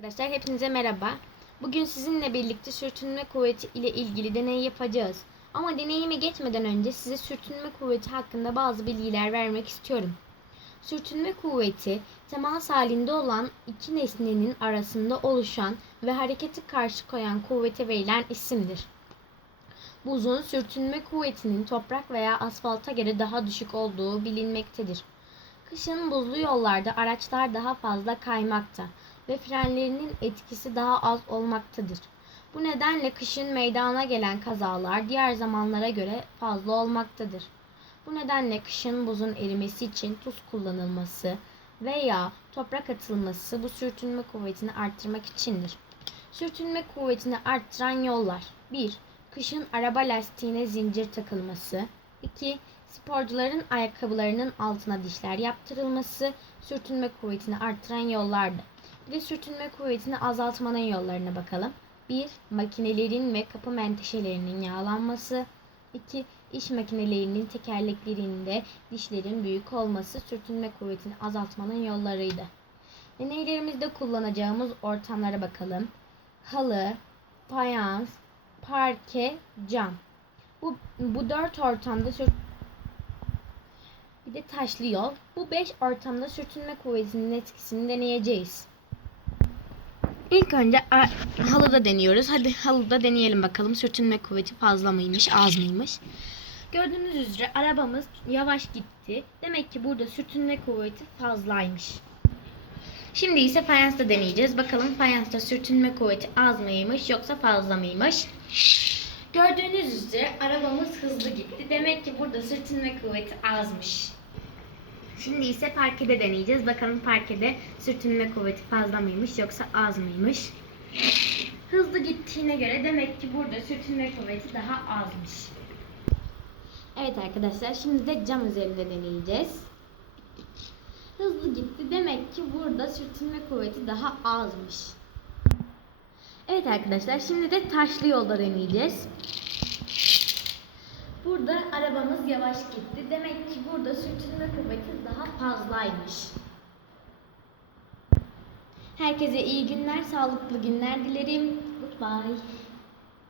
Arkadaşlar hepinize merhaba. Bugün sizinle birlikte sürtünme kuvveti ile ilgili deney yapacağız. Ama deneyime geçmeden önce size sürtünme kuvveti hakkında bazı bilgiler vermek istiyorum. Sürtünme kuvveti temas halinde olan iki nesnenin arasında oluşan ve hareketi karşı koyan kuvvete verilen isimdir. Buzun sürtünme kuvvetinin toprak veya asfalta göre daha düşük olduğu bilinmektedir. Kışın buzlu yollarda araçlar daha fazla kaymakta ve frenlerinin etkisi daha az olmaktadır. Bu nedenle kışın meydana gelen kazalar diğer zamanlara göre fazla olmaktadır. Bu nedenle kışın buzun erimesi için tuz kullanılması veya toprak atılması bu sürtünme kuvvetini arttırmak içindir. Sürtünme kuvvetini arttıran yollar 1. Kışın araba lastiğine zincir takılması 2. Sporcuların ayakkabılarının altına dişler yaptırılması sürtünme kuvvetini arttıran yollardı. De sürtünme kuvvetini azaltmanın yollarına bakalım. 1. Makinelerin ve kapı menteşelerinin yağlanması. 2. İş makinelerinin tekerleklerinde dişlerin büyük olması sürtünme kuvvetini azaltmanın yollarıydı. Deneylerimizde kullanacağımız ortamlara bakalım. Halı, fayans, parke, cam. Bu, bu dört ortamda sürt bir de taşlı yol. Bu beş ortamda sürtünme kuvvetinin etkisini deneyeceğiz. İlk önce halıda deniyoruz. Hadi halıda deneyelim bakalım sürtünme kuvveti fazla mıymış, az mıymış. Gördüğünüz üzere arabamız yavaş gitti. Demek ki burada sürtünme kuvveti fazlaymış. Şimdi ise fayansta deneyeceğiz. Bakalım fayansta sürtünme kuvveti az mıymış yoksa fazla mıymış? Gördüğünüz üzere arabamız hızlı gitti. Demek ki burada sürtünme kuvveti azmış. Şimdi ise parkede deneyeceğiz. Bakalım parkede sürtünme kuvveti fazla mıymış yoksa az mıymış? Hızlı gittiğine göre demek ki burada sürtünme kuvveti daha azmış. Evet arkadaşlar şimdi de cam üzerinde deneyeceğiz. Hızlı gitti demek ki burada sürtünme kuvveti daha azmış. Evet arkadaşlar şimdi de taşlı yolda deneyeceğiz. Burada arabamız yavaş gitti. Demek ki burada sürtünme kuvveti daha fazlaymış. Herkese iyi günler, sağlıklı günler dilerim. Goodbye.